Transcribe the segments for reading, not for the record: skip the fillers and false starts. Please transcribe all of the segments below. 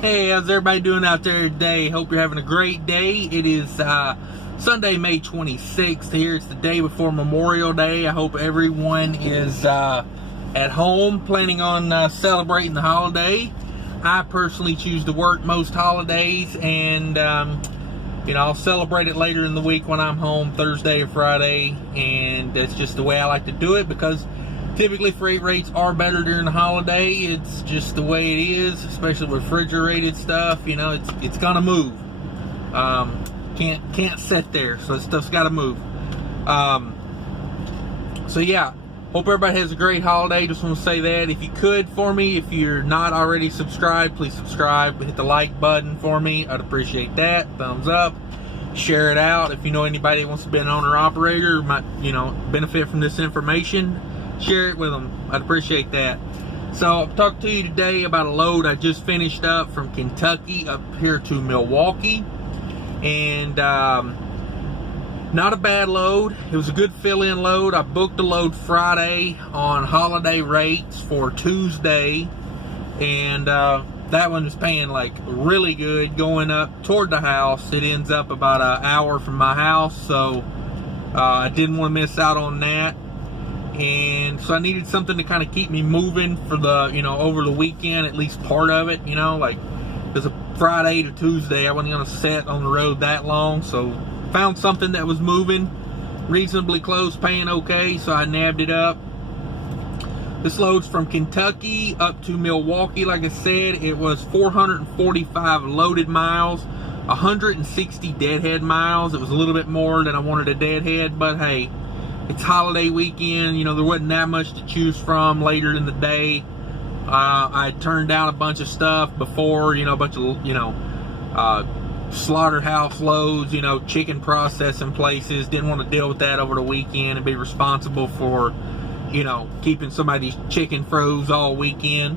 Hey, how's everybody doing out there today? Hope you're having a great day. It is Sunday, May 26th here. It's the day before Memorial Day. I hope everyone is at home planning on celebrating the holiday. I personally choose to work most holidays, and I'll celebrate it later in the week when I'm home, Thursday or Friday, and that's just the way I like to do it because typically freight rates are better during the holiday. It's just the way it is, especially with refrigerated stuff. It's gonna move. Can't sit there, so that stuff's got to move. So yeah, hope everybody has a great holiday. Just want to say that. If you could, for me, if you're not already subscribed, please subscribe. Hit the like button for me. I'd appreciate that. Thumbs up. Share it out. If you know anybody that wants to be an owner operator, might benefit from this information, share it with them. I'd appreciate that. So I'll talk to you today about a load I just finished up from Kentucky up here to Milwaukee, and not a bad load. It was a good fill-in load. I booked the load Friday on holiday rates for Tuesday, and that one was paying like really good going up toward the house. It ends up about an hour from my house, so I didn't want to miss out on that. And so I needed something to kind of keep me moving for the, over the weekend, at least part of it, like there's a Friday to Tuesday. I wasn't going to sit on the road that long. So found something that was moving reasonably close, paying okay. So I nabbed it up. This load's from Kentucky up to Milwaukee. Like I said, it was 445 loaded miles, 160 deadhead miles. It was a little bit more than I wanted a deadhead, but hey, it's holiday weekend, there wasn't that much to choose from later in the day. I turned down a bunch of stuff before, a bunch of, slaughterhouse loads, chicken processing places. Didn't want to deal with that over the weekend and be responsible for, keeping somebody's chicken froze all weekend.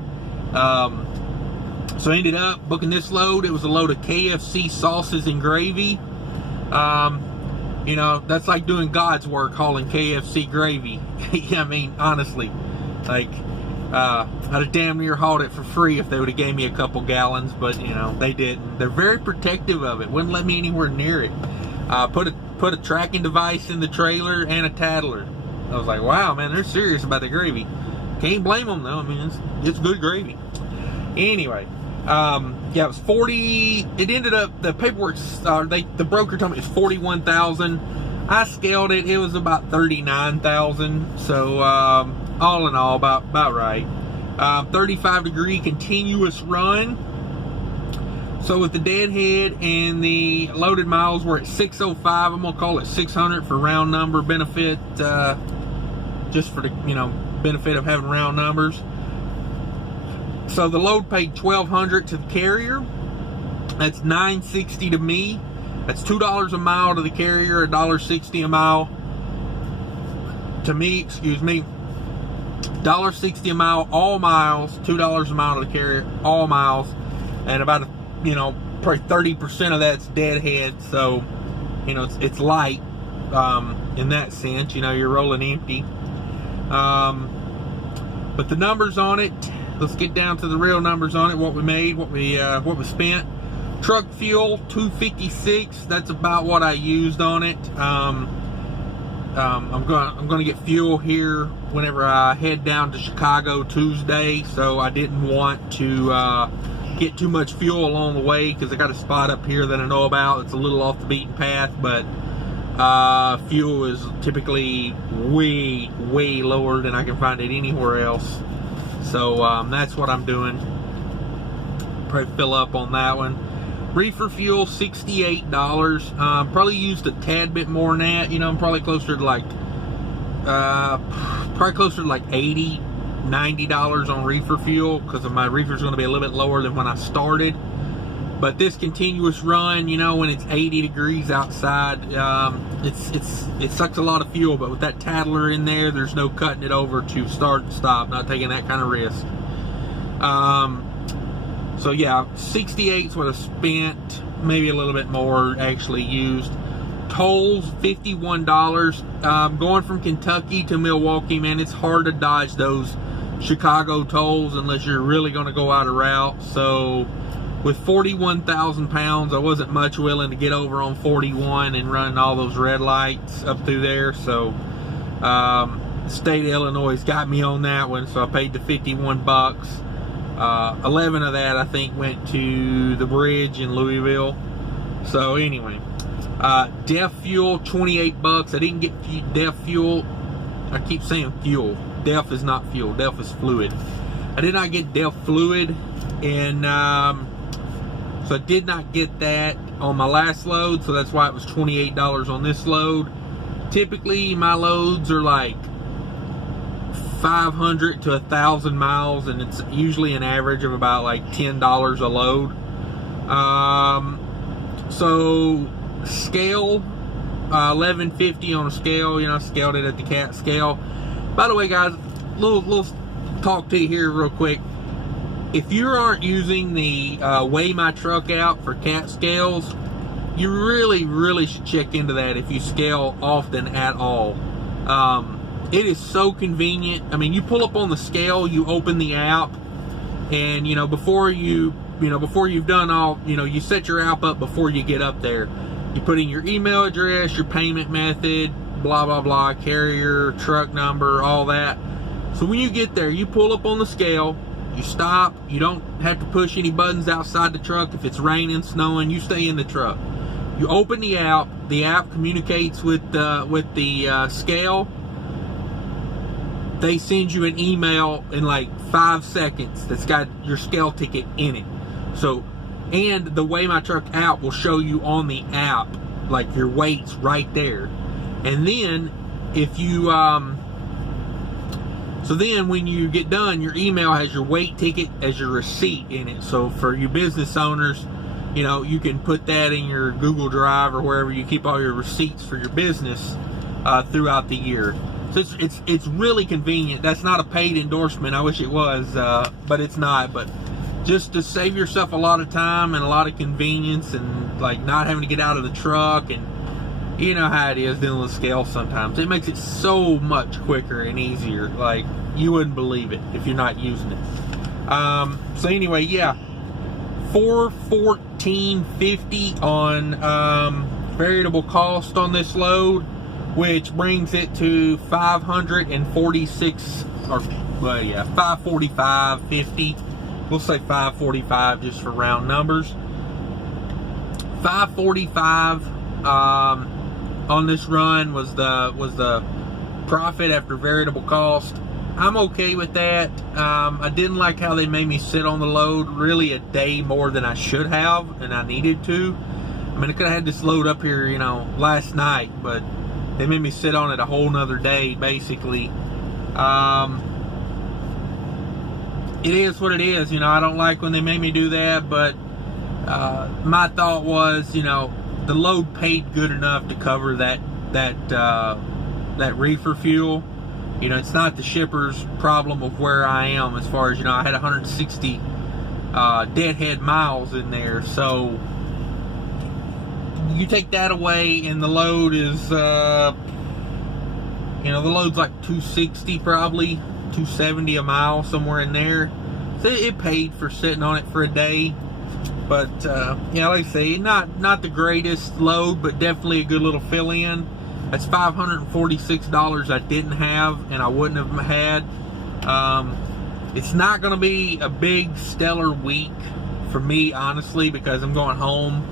So I ended up booking this load. It was a load of KFC sauces and gravy. That's like doing God's work, hauling KFC gravy. I mean, honestly, like, I'd have damn near hauled it for free if they would have gave me a couple gallons, but, they didn't. They're very protective of it. Wouldn't let me anywhere near it. Put a tracking device in the trailer and a tattler. I was like, wow, man, they're serious about the gravy. Can't blame them, though. I mean, it's good gravy. Anyway. It was 40. It ended up, the paperwork, the broker told me it's 41,000. I scaled it. It was about 39,000. So, all in all, about right. 35-degree continuous run. So with the deadhead and the loaded miles, we're at 605. I'm gonna call it 600 for round number benefit, just for the benefit of having round numbers. So the load paid $1,200 to the carrier. That's $9.60 to me. That's $2 a mile to the carrier, $1.60 a mile to me. Excuse me. $1.60 a mile, all miles. $2 a mile to the carrier, all miles. And about probably 30% of that's deadhead. So it's light in that sense. You're rolling empty. But the numbers on it. Let's get down to the real numbers on it. What we made, what we spent. Truck fuel, $2.56. That's about what I used on it. I'm gonna get fuel here whenever I head down to Chicago Tuesday. So I didn't want to get too much fuel along the way because I got a spot up here that I know about. It's a little off the beaten path, but fuel is typically way lower than I can find it anywhere else. So that's what I'm doing. Probably fill up on that one. Reefer fuel, $68. Probably used a tad bit more than that. I'm probably closer to like $80, $90 on reefer fuel because my reefer's going to be a little bit lower than when I started. But this continuous run, when it's 80 degrees outside, it sucks a lot of fuel. But with that tattler in there, there's no cutting it over to start and stop. Not taking that kind of risk. So yeah, 68 is what I spent. Maybe a little bit more actually used. Tolls, $51. Going from Kentucky to Milwaukee, man, it's hard to dodge those Chicago tolls unless you're really going to go out of route. So with 41,000 pounds, I wasn't much willing to get over on 41 and run all those red lights up through there. So the state of Illinois got me on that one, so I paid the 51 bucks. 11 of that I think went to the bridge in Louisville. So anyway, DEF fuel, 28 bucks. I didn't get DEF fuel. I keep saying fuel. DEF is not fuel. DEF is fluid. I did not get DEF fluid, and so I did not get that on my last load, so that's why it was $28 on this load. Typically, my loads are like 500 to 1,000 miles, and it's usually an average of about like $10 a load. So scale, 1150 on a scale. You know, I scaled it at the cat scale. By the way, guys, little talk to you here real quick. If you aren't using the Weigh My Truck Out for cat scales, you really should check into that if you scale often at all. It is so convenient. I mean, you pull up on the scale, you open the app, and you know, before you've done all, you know, you set your app up before you get up there. You put in your email address, your payment method, blah blah blah, carrier, truck number, all that. So when you get there, you pull up on the scale, you stop. You don't have to push any buttons outside the truck. If it's raining, snowing, you stay in the truck. You open the app. The app communicates with the scale. They send you an email in like 5 seconds that's got your scale ticket in it. So, and the Weigh My Truck app will show you on the app like your weights right there. And then if you so then when you get done, your email has your weight ticket as your receipt in it. So for you business owners, you know, you can put that in your Google Drive or wherever you keep all your receipts for your business throughout the year. So it's really convenient. That's not a paid endorsement. I wish it was, but it's not. But just to save yourself a lot of time and a lot of convenience, and like not having to get out of the truck, and you know how it is dealing with scale sometimes. It makes it so much quicker and easier. Like, you wouldn't believe it if you're not using it. So anyway, yeah, $414.50 on variable cost on this load, which brings it to 546, or well, yeah, 545.50. We'll say 545 just for round numbers. 545 on this run was the profit after variable cost. I'm okay with that. I didn't like how they made me sit on the load really a day more than I should have, and I needed to. I mean, I could have had this load up here, you know, last night, but they made me sit on it a whole nother day, basically. It is what it is, you know. I don't like when they made me do that, but my thought was, you know, the load paid good enough to cover that reefer fuel. You know, it's not the shipper's problem of where I am, as far as, you know, I had 160 deadhead miles in there. So you take that away and the load is, you know, the load's like 260 probably, 270 a mile, somewhere in there. So it paid for sitting on it for a day. But yeah, like I say, not the greatest load, but definitely a good little fill-in. That's $546 I didn't have and I wouldn't have had. It's not going to be a big stellar week for me, honestly, because I'm going home.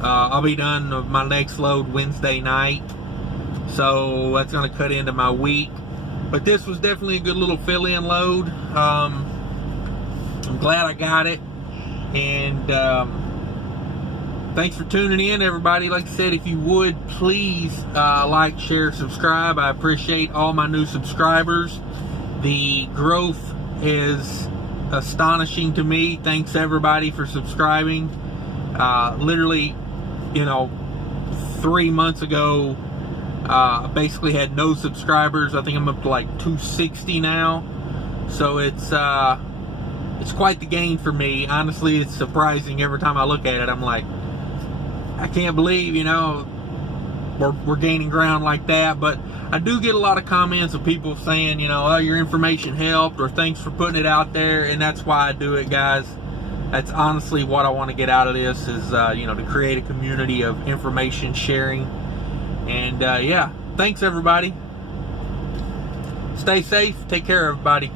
I'll be done with my next load Wednesday night, so that's going to cut into my week. But this was definitely a good little fill-in load. I'm glad I got it. And thanks for tuning in, everybody. Like I said, if you would please like, share, subscribe. I appreciate all my new subscribers. The growth is astonishing to me. Thanks everybody for subscribing. Literally, you know, 3 months ago, I basically had no subscribers. I think I'm up to like 260 now. So it's quite the gain for me. Honestly, it's surprising every time I look at it. I'm like, I can't believe, you know, we're gaining ground like that. But I do get a lot of comments of people saying, you know, oh, your information helped, or thanks for putting it out there, and that's why I do it, guys. That's honestly what I want to get out of this, is you know, to create a community of information sharing. And yeah, thanks everybody. Stay safe. Take care, everybody.